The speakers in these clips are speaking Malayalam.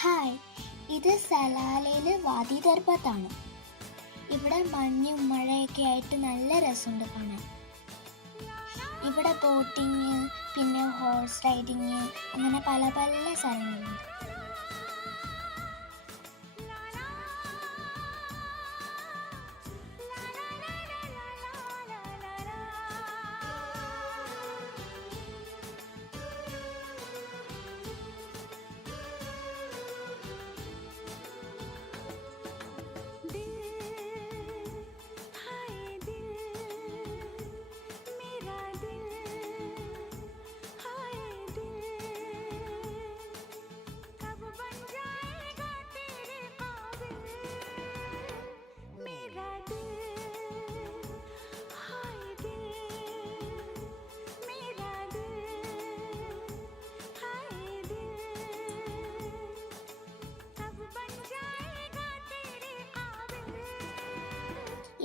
ഹായ്, ഇത് സലാലയിലെ വാദി ദർബത്താണ്. ഇവിടെ മഞ്ഞും മഴയൊക്കെ ആയിട്ട് നല്ല രസമുണ്ട് കാണാൻ. ഇവിടെ ബോട്ടിങ്, പിന്നെ ഹോഴ്സ് റൈഡിങ്, അങ്ങനെ പല പല സ്ഥലങ്ങളുണ്ട്.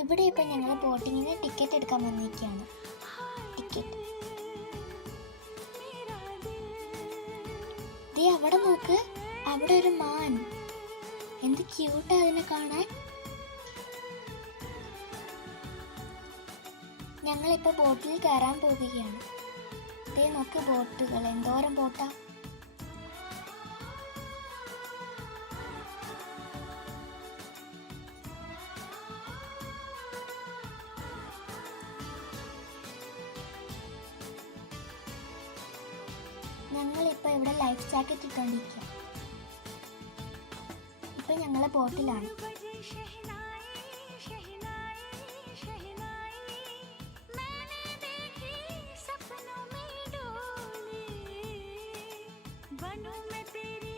ഇവിടെ ഇപ്പം ഞങ്ങൾ ബോട്ടിങ്ങിന് ടിക്കറ്റ് എടുക്കാൻ വന്നിരിക്കുകയാണ്. ടിക്കറ്റ് ദേ അവിടെ നോക്ക്, അവിടെ ഒരു മാൻ. എന്ത് ക്യൂട്ടാ അതിനെ കാണാൻ. ഞങ്ങളിപ്പോൾ ബോട്ടിൽ കയറാൻ പോവുകയാണ്. ദേ നോക്ക്, ബോട്ടുകൾ എന്തോരം ബോട്ടാ. ഞങ്ങളിപ്പോൾ ഇവിടെ ലൈഫ് ജാക്കറ്റ് ഇട്ടുകൊണ്ടിരിക്കുക. ഇപ്പം ഞങ്ങൾ ബോട്ടിലാണ്. बनूं मैं तेरी